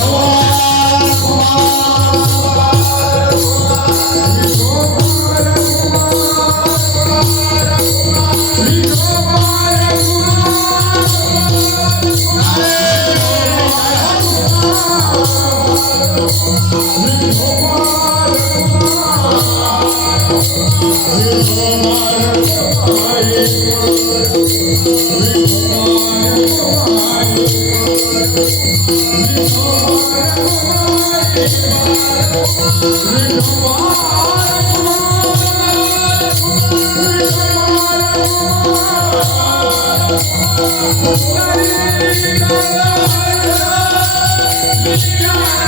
Oh! Yeah.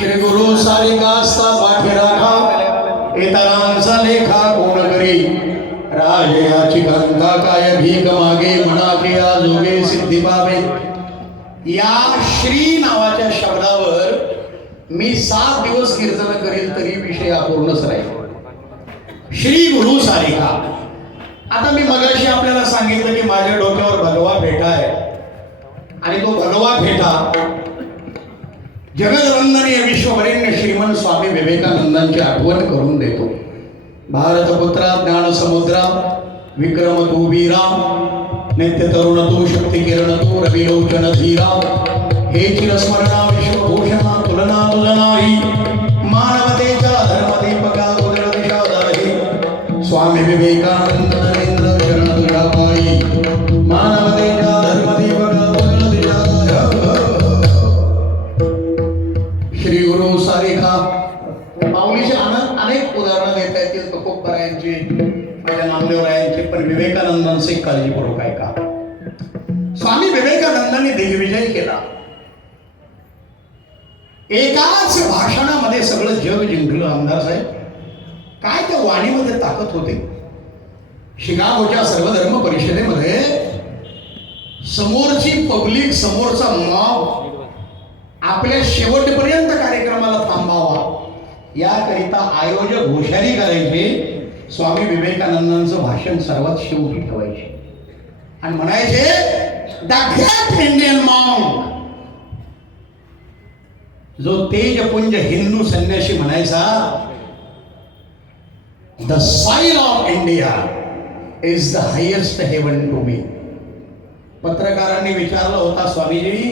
Shri o Saringa मागे म्हणा क्रिया जोगे सिद्धी पावे या श्री नावाच्या शब्दावर मी सात दिवस कीर्तन करेल तरी विषय अपूर्णच राहील. श्री गुरु सारिका. आता मी मगाशी आपल्याला सांगितलं की माझ्या डोक्यावर भगवा फेटा आहे. आणि तो भगवा फेटा जगदवंदनीय विश्ववरेण्य श्रीमंत स्वामी विवेकानंदांची आठवण करून देतो. भारतपुत्रा ज्ञानसमुद्रा विक्रम तू वीरा नित्य तरुण तू शक्ती किरण तू रविलोचन धीरा हे चिरस्मरणा विश्वभूषणा तुलना तुलनाही मानवतेच्या धर्मदीपका उदर दिशा स्वामी विवेकानंद नरेंद्र शरण तुझ्या पायी अनेक अनेक उदाहरणं घेता येतील. तुकोबरायांची माझ्या नामदेवरायांची पण विवेकानंदांचे काळजीपूर्वक ऐका. स्वामी विवेकानंदांनी दिग्विजय केला. एकाच भाषणामध्ये सगळं जग जिंकलं आमदार साहेब. काय त्या वाणीमध्ये ताकद होते? शिकागोच्या सर्वधर्म परिषदेमध्ये समोरची पब्लिक समोरचा मॉब आपल्या शेवटपर्यंत कार्यक्रमाला थांबावा. याकरिता आयोजक हुशारी करायचे. स्वामी विवेकानंदांचं भाषण सर्वात शेवटी ठेवायचे. आणि म्हणायचे द इंडियन मॉन्क जो तेजपुंज हिंदू संन्याशी म्हणायचा the soil of India is the highest heaven to me. पत्रकारांनी विचारलं होता स्वामीजी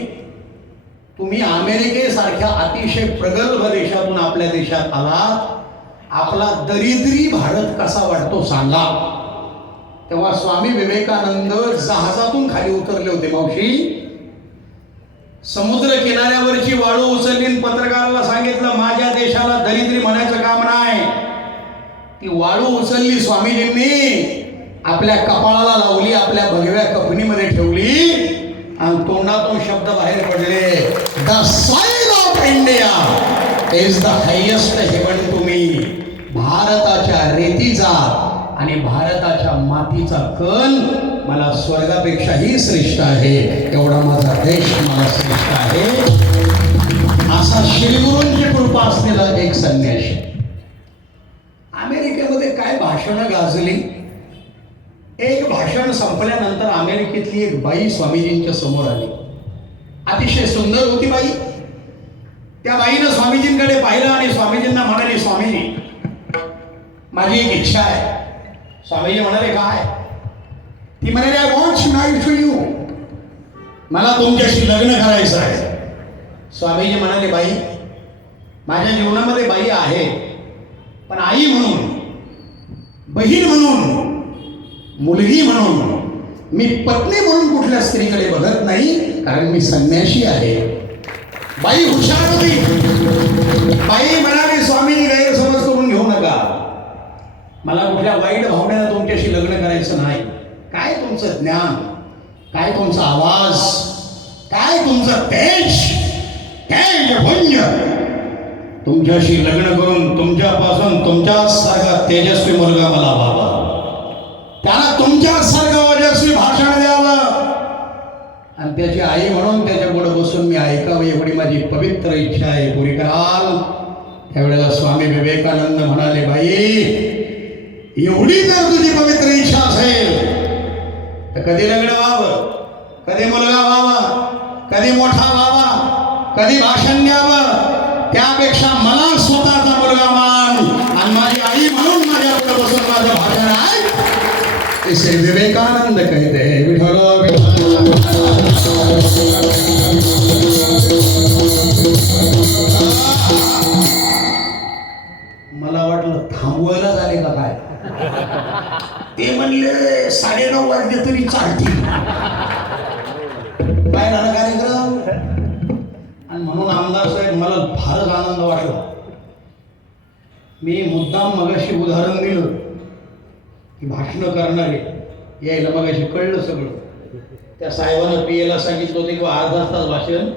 तुम्ही अमेरिकेसारख्या अतिशय प्रगल्भ देशातून आपल्या देशात आलात. आपला दरिद्री भारत कसा वाटतो सांगा. तेव्हा स्वामी विवेकानंद जहाजातून खाली उतरले होते मावशी. समुद्र किनाऱ्यावरची वाळू उचलली पत्रकाराला सांगितलं माझ्या देशाला दरिद्री म्हणायचं काम नाही. ती वाळू उचलली स्वामीजींनी आपल्या कपाळाला लावली आपल्या भगव्या कपनीमध्ये ठेवली. तोंडातून शब्द बाहेर पडले. The soil of India is the highest heaven तुम्ही भारताच्या रेतीचा आणि भारताच्या मातीचा कण मला स्वर्गापेक्षाही श्रेष्ठ आहे. एवढा माझा देश मला श्रेष्ठ आहे. असा श्रीगुरूंची कृपा असलेला एक संन्यासी अमेरिकेमध्ये काय भाषणं गाजली? एक भाषण संपल्यानंतर अमेरिकेतली एक बाई स्वामीजींच्या समोर आली. अतिशय सुंदर होती बाई. त्या बाईनं स्वामीजींकडे पाहिलं आणि स्वामीजींना म्हणाले स्वामीजी माझी एक इच्छा आहे. स्वामीजी म्हणाले काय? ती म्हणाली I want marry to you मला तुमच्याशी लग्न करायचं आहे. स्वामीजी म्हणाले बाई माझ्या जीवनामध्ये बाई आहे पण आई म्हणून बहीण म्हणून मुलगी म्हणून मी पत्नी म्हणून कुठल्या स्त्रीकडे बघत नाही कारण मी संन्याशी आहे. बाई हुशार होती. बाई म्हणाली स्वामीजी गैरसमज करून घेऊ नका. मला कुठल्या वाईट भावनेनं तुमच्याशी लग्न करायचं नाही. काय तुमचं ज्ञान? काय तुमचा आवाज? काय तुमचं तेज? तेज पुंज तुमच्याशी लग्न करून तुमच्यापासून तुमच्यासारखा तेजस्वी मुलगा मला व्हावा त्याला तुमच्यासारखं ओजस्वी भाषण द्यावं. आणि त्याची आई म्हणून त्याच्या पुढे बसून मी ऐकावं एवढी माझी पवित्र इच्छा आहे. पुरी कराल. त्यावेळेला स्वामी विवेकानंद म्हणाले बाई एवढी जर तुझी पवित्र इच्छा असेल. तर कधी लग्न व्हावं? कधी मुलगा व्हावा? कधी मोठा व्हावा? कधी भाषण द्यावं? त्यापेक्षा मला स्वतःचा मुलगा मान. आणि माझी आई म्हणून श्री विवेकानंद कहते हैं मला वाटलं थांबवायला झाले का काय? ते म्हणले साडेनऊ वाजले तरी चालतील. काय झाला कार्यक्रम? आणि म्हणून आमदार साहेब मला फारच आनंद वाटला. मी मुद्दाम मगाशी उदाहरण दिलं. की भाषणं करणारे यायला मगाशी कळलं सगळं. त्या साहेबानं पी एला सांगितलं होतं किंवा बा अर्धा तास भाषण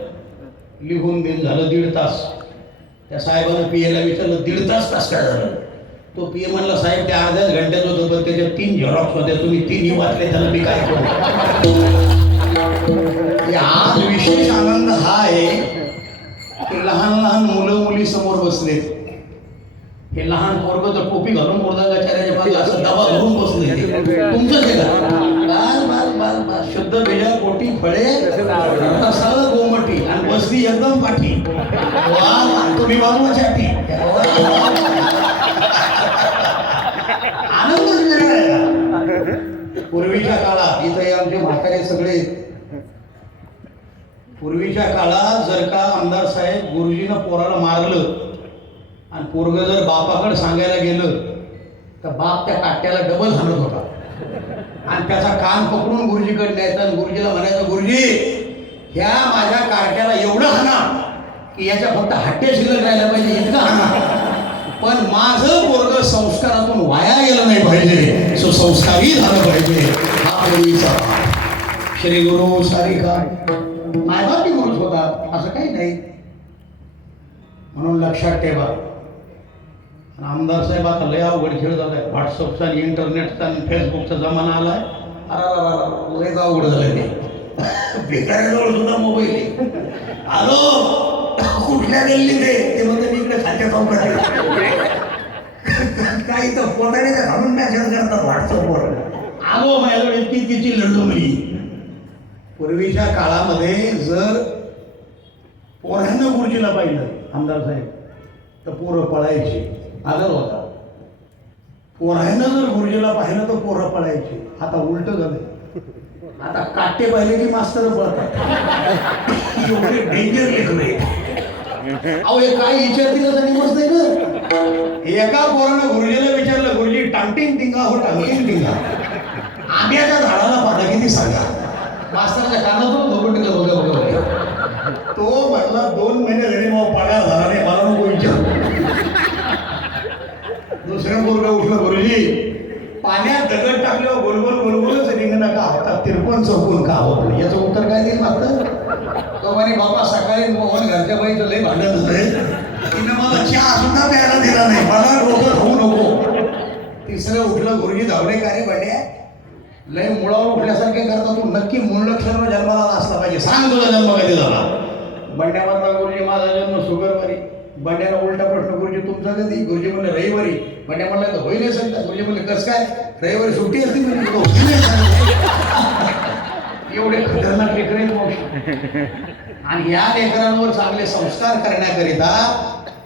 लिहून देऊन झालं दीड तास. त्या साहेबानं पी एला विचारलं दीड तास तास काय झालं? तो पी ए म्हणला साहेब त्या अर्ध्याच घंट्यात होतं पण त्याच्या तीन झेरॉक्स होत्या तुम्ही तिन्ही वाचले त्याला मी काय करू? आज विशेष आनंद हा आहे की लहान लहान मुलं मुली समोर बसलेत. हे लहान पोरग तर टोपी घालून मुर्दांगाचार्याच्या मागे असं दबा धरून बसले तुमचंच आहे का बास बास बास बास शुद्ध बेजा पोटी फळे सरळ गोमटी आणि बसली एकदम पाठी. तुम्ही बाजूला छाटी आनंद वेगळा आहे. पूर्वीच्या काळात इथं हे आमचे म्हातारे सगळे. पूर्वीच्या काळात जर का आमदार साहेब गुरुजीनं पोराला मारलं आणि पोरग जर बापाकडे सांगायला गेलं तर बाप त्या काट्याला डबल हाणत होता. आणि त्याचा कान पकडून गुरुजीकडे न्यायचा आणि गुरुजीला म्हणायचं गुरुजी ह्या माझ्या काट्याला एवढं हाणा की याच्या फक्त हट्टे शिल्लक राहिल्या पाहिजे इतकं हाणा. पण माझं पोरग संस्कारातून वाया गेलं नाही पाहिजे. सो संस्कारही झालं पाहिजे. हा पूर्वीचा श्री गुरु सारिका मायबापी गुरुच होता असं काही नाही. म्हणून लक्षात ठेवा. आमदार साहेब आता लय अवघड खेळ झालाय. व्हॉट्सअपचा आणि इंटरनेटचा आणि फेसबुकचा जमाना आलाय. अरे लय अवघड झालाय ते. भिकाऱ्याजवळ सुद्धा मोबाईल आलो कुठल्या गल्ली ते ते म्हणते मी इकडे खात्या चौकात काही तर पोटाने तर घालून मॅसेज करतात व्हॉट्सअपवर आलो माझ्याजवळ इतकी तिची लढलो मी पूर्वीच्या काळामध्ये जर पोरांना गुरुजीला पाहिलं आमदार साहेब तर पोरं पळायची. आदर होता. पोरायनं जर गुरुजीला पाहिलं तर पोरं पळायची. आता उलट झालं आता काटे पाहिले की मास्तर पळतात. एवढे डेंजर लेकरे अहो हे काय विचारतील असं निमस नाही ना एका पोरानं गुरुजीला विचारलं गुरुजी टांगटिंग टिंगा हो टांगटिंग टिंगा. आंब्याच्या झाडाला पाहता किती सांगा मास्तरच्या कानातून धोकून टिंगा बघा बघा बघा. तो म्हणला दोन महिने झाले मग पगार झाला नाही मला नको विचार दुसरं पोरगा उठलं गुरुजी पाण्यात दगड टाकल्यावर गोलगोल गोलगोलच रिंगण का होतात तिरपण चौकून का होत याचं उत्तर काय देईल मात्र तो म्हणे बाबा सकाळी मोहन घरच्या बाईचं लय भांडण झालंय तिनं मला चहा सुद्धा प्यायला नाही. मला डोकं खाऊ नको. तिसरं उठलं गुरुजी धावले का रे बंड्या लय मुळावर उठल्यासारखे करता तू. नक्की मूळ लक्षण जन्माला असला पाहिजे. सांग तुझा जन्म कधी झाला? बंड्या म्हणला गुरुजी माझा जन्म शुगरवारी बंड्याला उलटा प्रश्न गुरुजी तुमचा कधी? गुरुजी म्हणले रविवारी. बंड्या म्हणला तर होई नाही सांगता गुरुजी म्हणले कसं काय? रविवारी सुट्टी असते म्हणजे एवढे खतरनाक लेकर आणि या लेकरांवर चांगले संस्कार करण्याकरिता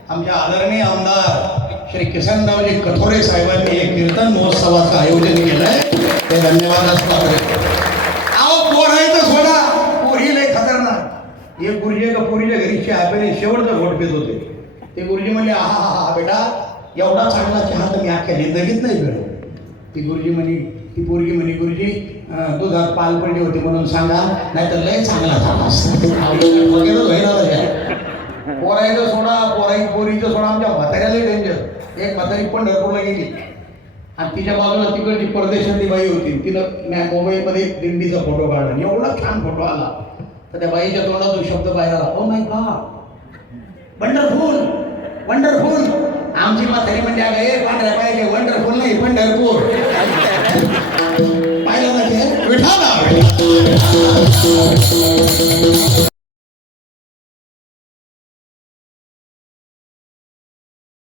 आमच्या आदरणीय आमदार श्री किसनरावजी कथोरे साहेबांनी हे कीर्तन महोत्सवाचं आयोजन केलंय. ते धन्यवाद अहो पोर आहे तर सोडा. पोरी लय खतरनाक. एक गुरुजी का पोरीच्या घरी चहा शेवटचं घोट पेत होते. ते गुरुजी म्हणले हा हा हा बेटा एवढा चांगला चहा तर मी अख्ख्या जिंदगीत नाही पेलो. ती गुरुजी म्हणे ती पोरगी म्हणे गुरुजी दुधात पाल पडली होती म्हणून सांगा नाही तर लय चांगला झाला असता." पोरायचं सोडा पोराई पोरीचं सोडा आमच्या म्हाताऱ्याला डेंजर एक म्हातारी पंढरपूरला गेली. आणि तिच्या बाजूला तिकडची परदेशातली बाई होती. तिनं मुंबईमध्ये मोबाईलमध्ये दिंडीचा फोटो काढला एवढा छान फोटो आला. तर त्या बाईच्या तोंडातून शब्द बाहेर आला. Oh my God wonderful wonderful आमची म्हातारी म्हणजे अगं पांढऱ्या पाहिजे वंडरफुल नाही पंढरपूर. पाहिलं ना ते? विठाला